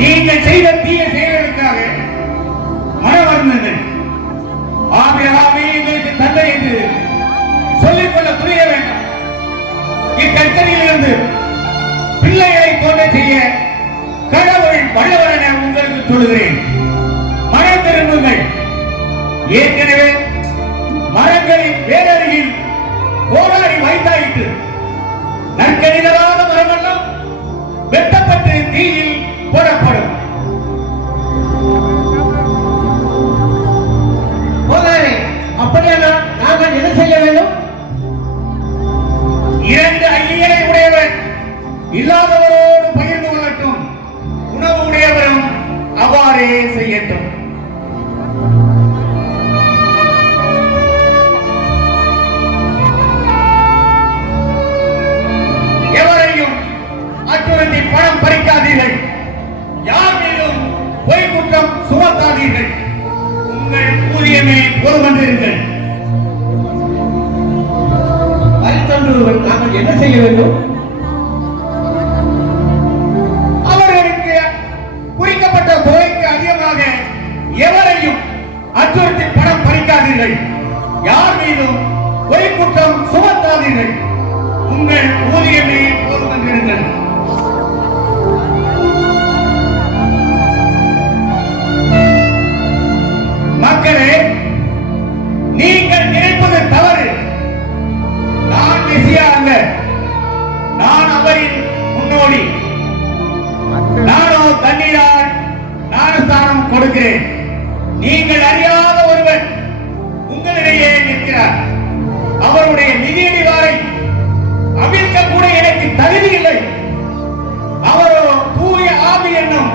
நீங்கள் செய்த தீய செயல்களுக்காக மனவருந்துங்கள். ஆபிரகாமே எங்களுக்கு தந்தை என்று சொல்லிக்கொள்ள துணிய வேண்டாம். இக்கச்சனையிலிருந்து பிள்ளைகளை தோன்ற செய்ய கடவுள் வல்லவர் என உங்களுக்கு சொல்லுகிறேன். மனம் திரும்புங்கள். ஏற்கனவே மரங்களின் வேரருகில் போராடி வைத்தாயிற்று. நற்கனிதரான மரமெல்லாம் வெட்டப்பட்டு தீயில் போடப்படும். அப்படியானால் நாங்கள் என்ன செய்ய வேண்டும்? 2 ஐயரை உடையவர் இல்லாதவரோடு பகிர்ந்து கொள்ளட்டும். உணவு உடையவரும் அவ்வாறே செய்யட்டும். எவரையும் அச்சுறுத்தி பணம் பறிக்காதீர்கள். யார் மீதும் பொய் குற்றம் சுமத்தாதீர்கள். உங்கள் ஊதியமே போதுமென்றிருங்கள். வரித்தொன்றுகள் நாங்கள் என்ன செய்ய வேண்டும்? அவர்களுக்கு குறிக்கப்பட்ட தொகைக்கு அதிகமாக எவரையும் அச்சுறுத்தி பணம் பறிக்காதீர்கள். யார் மீதும் பொய் குற்றம் சுமத்தாதீர்கள். உங்கள் ஊதியமே போதுமென்றிருங்கள். மக்களே, நீங்கள் நினைப்பது தவறு. நான் மெசியா அல்ல, நான் அவரின் முன்னோடி. நானோ தண்ணீரால் ஞானஸ்தானம் கொடுக்கிறேன். நீங்கள் அறியாத ஒருவன் உங்களிடையே நிற்கிறார். அவருடைய நிதியடிவாரை அவிழ்க்க கூட எனக்கு தகுதி இல்லை. அவரோ தூய ஆவி என்னும்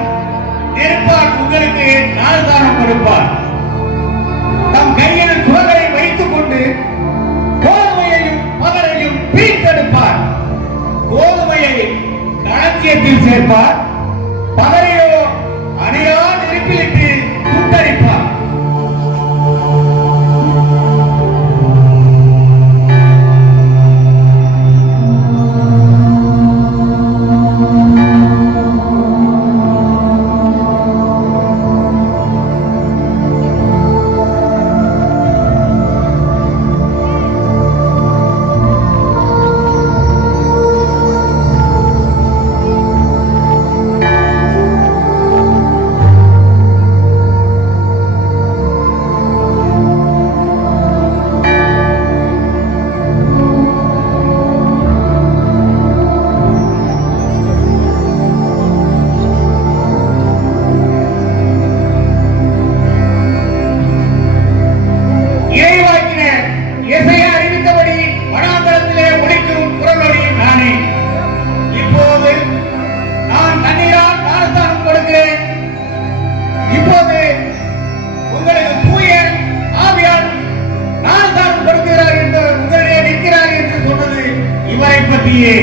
நெருப்பால் உங்களுக்கு ஞானஸ்தானம் கொடுப்பார். தம் கையில் சுவர்களை வைத்துக் கொண்டு கோதுமையையும் பதரையும் பிரித்தெடுப்பார். கோதுமையை களஞ்சியத்தில் சேர்ப்பார், பதரையோ அணையா நெருப்பிலிட்டு சுட்டரிப்பார். இவரை பற்றியே